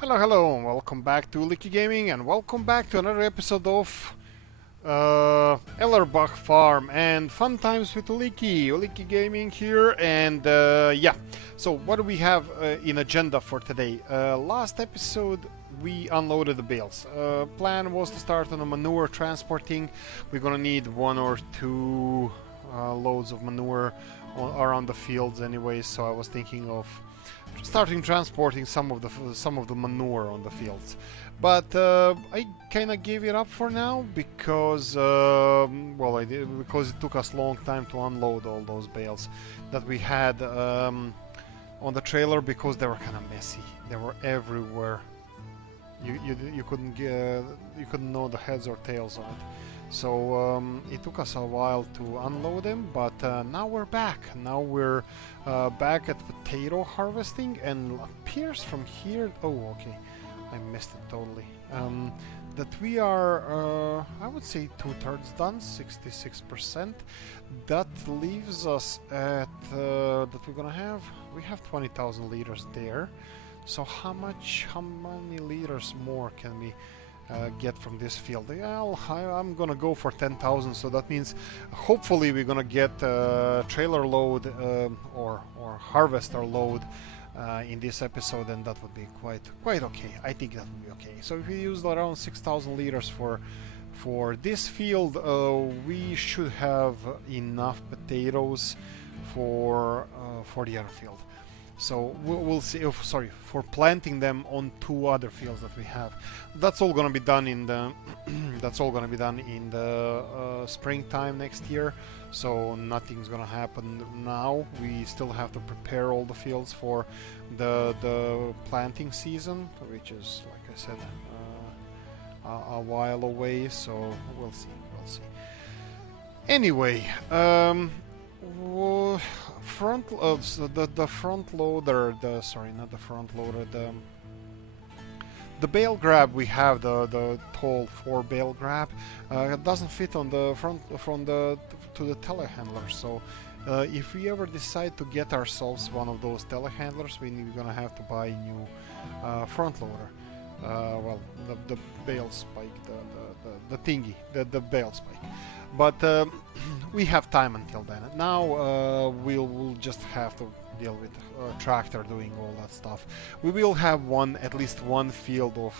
Hello, hello, and welcome back to Oolykee Gaming, and welcome back to another episode of Ellerbach Farm and Fun Times with Oolykee. Oolykee Gaming here, and yeah. So what do we have in agenda for today? Last episode we unloaded the bales. Plan was to start on the manure transporting. We're gonna need one or two loads of manure around the fields anyway. So I was thinking of starting transporting some of the manure on the fields, but I kind of gave it up for now because because it took us a long time to unload all those bales that we had on the trailer because they were kind of messy. They were everywhere. You couldn't know the heads or tails on it. So it took us a while to unload them, but now we're back. Now we're back at potato harvesting, and appears from here. Oh, okay, I missed it totally. That we are, I would say, 2/3 done, 66%. That leaves us at that we have 20,000 liters there. So how many liters more can we get from this field? Well, I'm gonna go for 10,000, so that means hopefully we're gonna get trailer load or harvester load in this episode, and that would be quite okay. I think that would be okay. So if we used around 6,000 liters for this field, we should have enough potatoes for the other field. So we'll see. Sorry, for planting them on two other fields that we have. That's all gonna be done in the springtime next year. So nothing's gonna happen now. We still have to prepare all the fields for the planting season, which is, like I said, a while away. So we'll see. Anyway. So the front loader, not the front loader, the bale grab we have, the tall 4 bale grab, doesn't fit on the front to the telehandler. So if we ever decide to get ourselves one of those telehandlers, we're gonna have to buy a new front loader. Well, the bale spike, the thingy, the bale spike. But we have time until then. Now we'll just have to deal with a tractor doing all that stuff. We will have at least one field of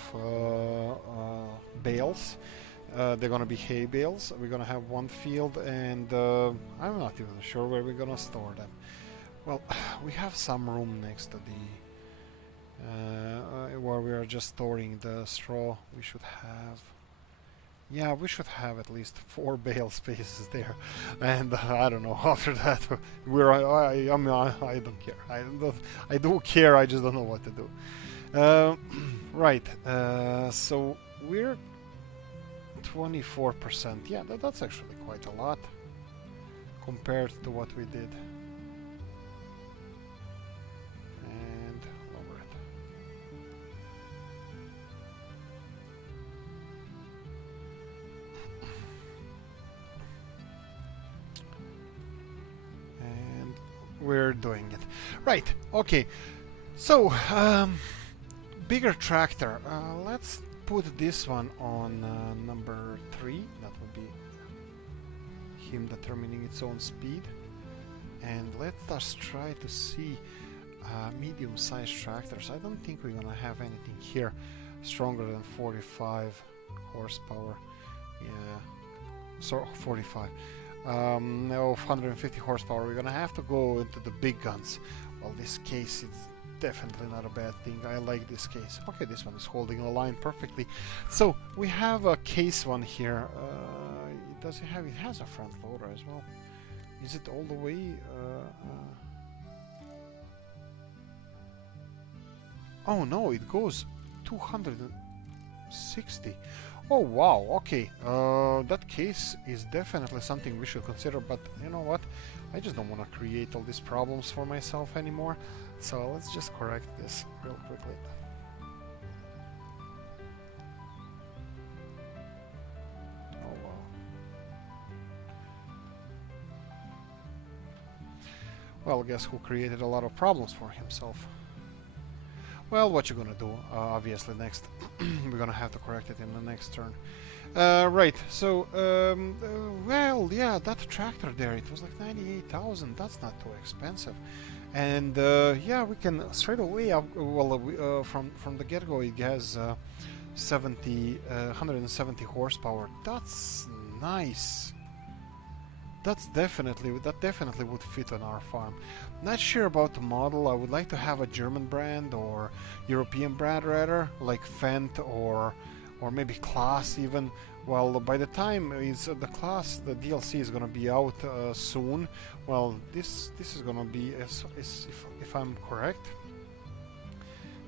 bales. They're gonna be hay bales. We're gonna have one field, and I'm not even sure where we're gonna store them. Well, we have some room next to the where we are just storing the straw. We should have at least 4 bale spaces there, and I don't know. After that, I don't care. I do care. I just don't know what to do. Right. So we're 24%. Yeah, that's actually quite a lot compared to what we did. And lower it. We're doing it right. Okay, so bigger tractor. Let's put this one on number 3. That would be him determining its own speed, and let us try to see medium-sized tractors. I don't think we're gonna have anything here stronger than 45 horsepower. Yeah, so 45. No, 150 horsepower. We're gonna have to go into the big guns. Well, this case is definitely not a bad thing. I like this case. Okay, this one is holding the line perfectly. So we have a case one here. It has a front loader as well. Is it all the way? Oh no, it goes 260. Oh wow, okay. That case is definitely something we should consider, but you know what? I just don't want to create all these problems for myself anymore. So let's just correct this real quickly. Oh wow. Well, guess who created a lot of problems for himself? Well, what you gonna do? Obviously, next we're gonna have to correct it in the next turn. Right. So, well, yeah, that tractor there, it was like 98,000. That's not too expensive, and yeah, we can straight away up. Well, from the get-go, it has 170 horsepower. That's nice. That definitely would fit on our farm. Not sure about the model. I would like to have a German brand or European brand rather, like Fendt or maybe Class even. Well, by the time it's the Class, the DLC is gonna be out soon. Well, this is gonna be, if I'm correct,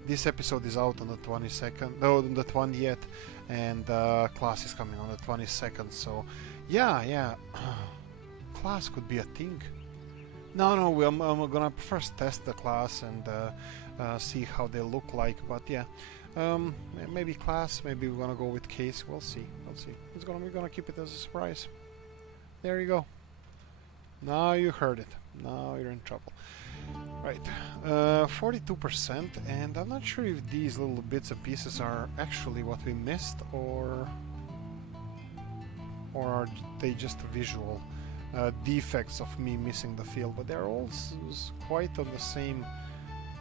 this episode is out on the 22nd, no, on the 20th, and Class is coming on the 22nd. So, yeah. Class could be a thing. No, I'm gonna first test the Class and see how they look like. But yeah, maybe Class. Maybe we're gonna go with Case. We'll see. We're gonna keep it as a surprise. There you go. Now you heard it. Now you're in trouble. Right, 42%, and I'm not sure if these little bits and pieces are actually what we missed, or are they just visual defects of me missing the field, but they're all quite on the same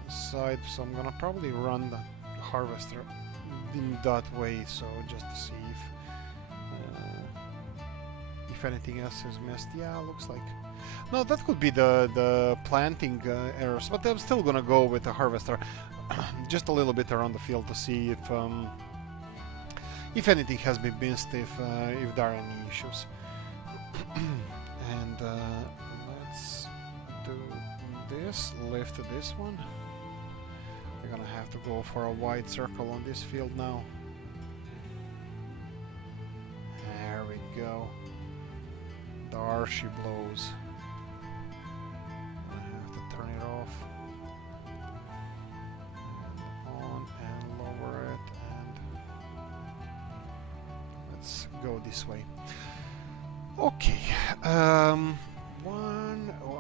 side, so I'm gonna probably run the harvester in that way, so just to see if anything else is missed. Yeah, looks like no, that could be the planting errors, but I'm still gonna go with the harvester just a little bit around the field to see if anything has been missed, if there are any issues. And let's do this, lift this one. We're gonna have to go for a wide circle on this field now. There we go. There she blows. I have to turn it off. And on and lower it, and let's go this way. Okay,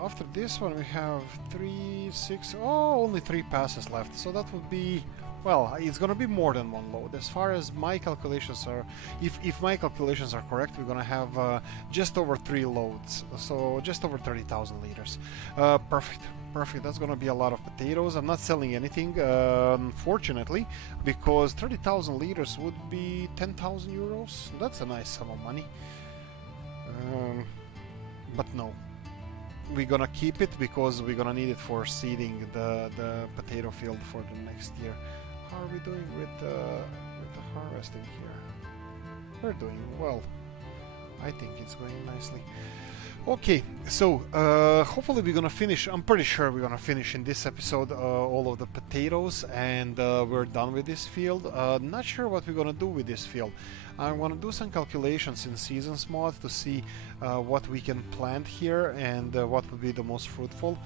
after this one we have 3, 6, only 3 passes left, so that would be, well, it's gonna be more than one load. As far as my calculations are, if my calculations are correct, we're gonna have just over 3 loads, so just over 30,000 liters. Perfect, that's gonna be a lot of potatoes. I'm not selling anything, fortunately, because 30,000 liters would be 10,000 euros. That's a nice sum of money. But no, we're gonna keep it because we're gonna need it for seeding the potato field for the next year. How are we doing with the harvesting here? We're doing well. I think it's going nicely. Okay, so hopefully we're gonna finish. I'm pretty sure we're gonna finish in this episode all of the potatoes, and we're done with this field. Not sure what we're gonna do with this field. I want to do some calculations in Seasons mod to see what we can plant here and what would be the most fruitful.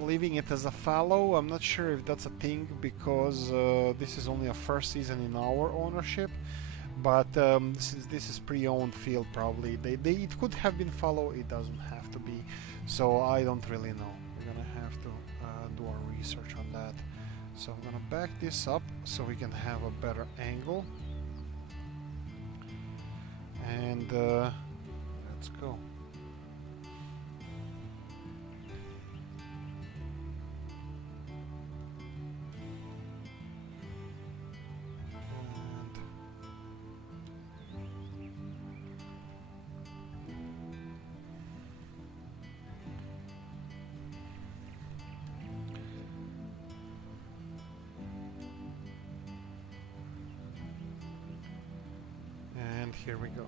Leaving it as a fallow, I'm not sure if that's a thing, because this is only a first season in our ownership. But since this is pre-owned field, probably it could have been fallow. It doesn't have to be, so I don't really know. We're gonna have to do our research on that. So I'm gonna back this up so we can have a better angle. And let's go. And here we go.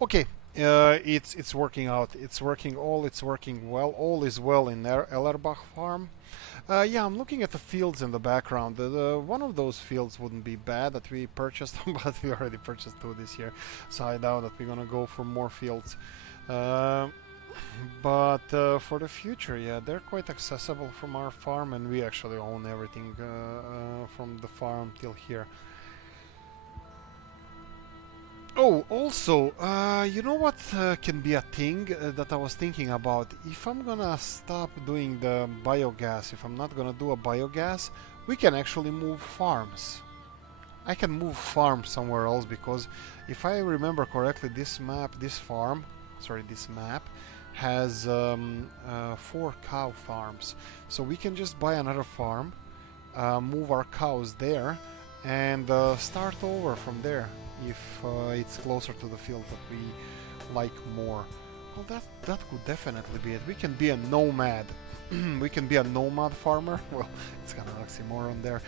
Okay, it's working out. It's working well. All is well in Ellerbach farm. Yeah, I'm looking at the fields in the background. One of those fields wouldn't be bad that we purchased, but we already purchased 2 this year, so I doubt that we're gonna go for more fields. But for the future, yeah, they're quite accessible from our farm, and we actually own everything from the farm till here. Oh, also, you know what can be a thing that I was thinking about? If I'm gonna stop doing the biogas, if I'm not gonna do a biogas, we can actually move farms. I can move farms somewhere else because if I remember correctly, this map, this map has 4 cow farms. So we can just buy another farm, move our cows there, and start over from there if it's closer to the field that we like more. Well, that could definitely be it. We can be a nomad. We can be a nomad farmer. Well, it's kind of oxymoron there.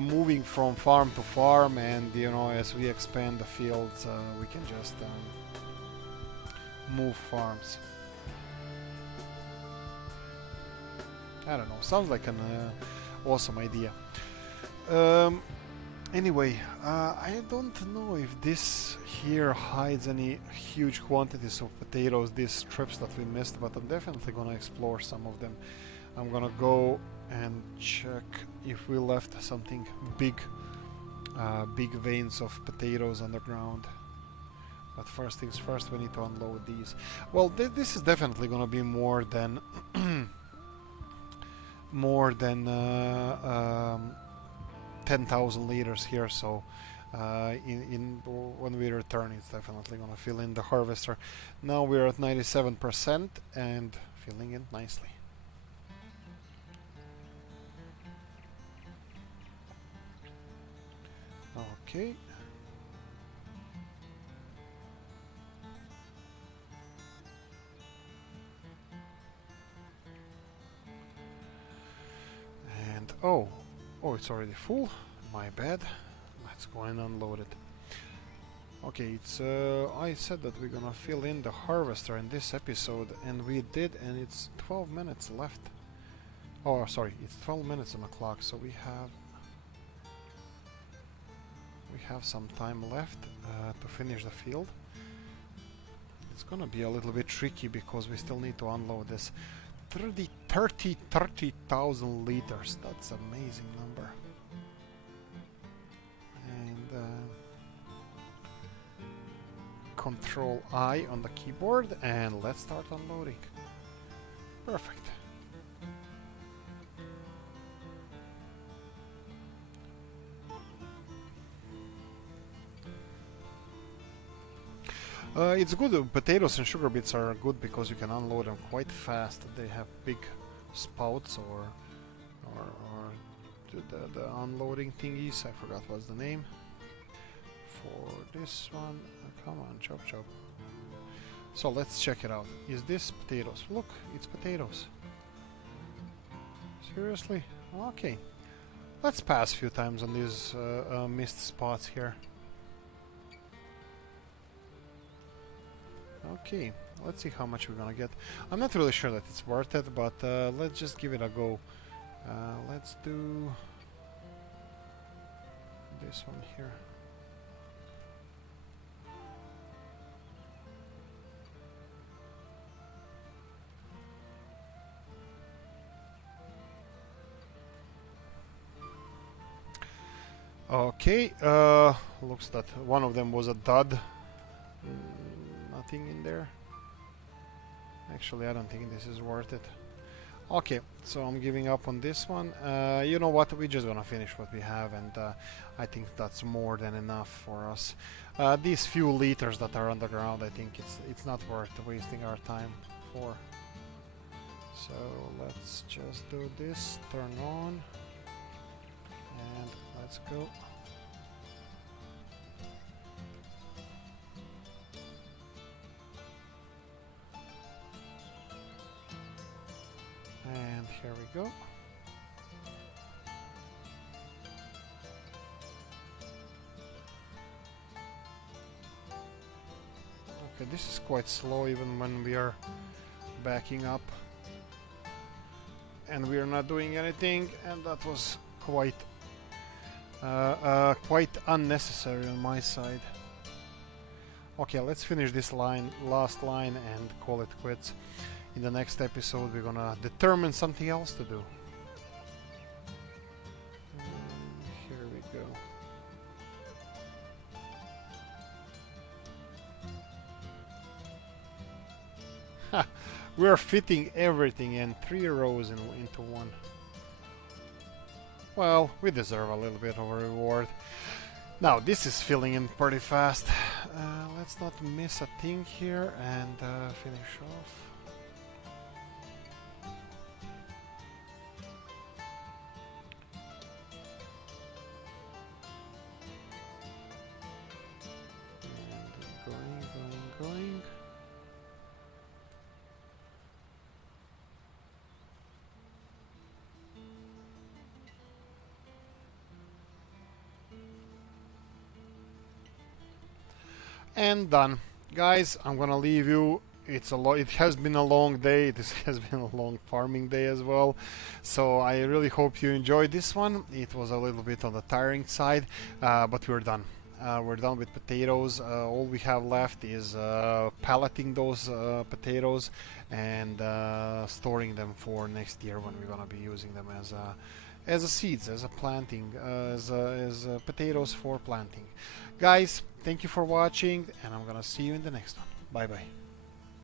Moving from farm to farm, and you know, as we expand the fields, we can just move farms. I don't know. Sounds like an awesome idea. Anyway, I don't know if this here hides any huge quantities of potatoes, these strips that we missed, but I'm definitely gonna explore some of them. I'm gonna go and check if we left something big, big veins of potatoes underground. But first things first, we need to unload these. Well, this is definitely gonna be more than more than 10,000 liters here, so when we return, it's definitely gonna fill in the harvester. Now we're at 97% and filling in nicely. Okay. And oh, it's already full. My bad. Let's go and unload it. Okay, it's I said that we're gonna fill in the harvester in this episode, and we did, and it's 12 minutes left. Oh, sorry, it's 12 minutes on the clock, so we have some time left to finish the field. It's gonna be a little bit tricky because we still need to unload this. 30,000 liters. That's an amazing number. And Control I on the keyboard, and let's start unloading. Perfect. It's good. Potatoes and sugar beets are good because you can unload them quite fast. They have big spouts or the unloading thingies. I forgot what's the name for this one. Come on, chop chop. So let's check it out. Is this potatoes? Look, it's potatoes. Seriously? Okay. Let's pass a few times on these missed spots here. Okay, let's see how much we're gonna get. I'm not really sure that it's worth it, but let's just give it a go. Let's do this one here. Okay, looks that one of them was a dud. Nothing in there. Actually, I don't think this is worth it. Okay, so I'm giving up on this one. You know what? We're just gonna finish what we have, and I think that's more than enough for us. These few liters that are on the ground, I think it's not worth wasting our time for. So let's just do this. Turn on, and let's go. And here we go. Okay, this is quite slow even when we are backing up. And we are not doing anything, and that was quite unnecessary on my side. Okay, let's finish this last line, and call it quits. In the next episode, we're gonna determine something else to do. Here we go. We're fitting everything in 3 rows into one. Well, we deserve a little bit of a reward. Now, this is filling in pretty fast. Let's not miss a thing here and finish off. And going. And done. Guys, I'm gonna leave you. It has been a long day. This has been a long farming day as well. So I really hope you enjoyed this one. It was a little bit on the tiring side, but we're done. We're done with potatoes. All we have left is palleting those potatoes and storing them for next year when we're gonna be using them as a seeds, as a planting, as potatoes for planting. Guys, thank you for watching, and I'm gonna see you in the next one. Bye bye.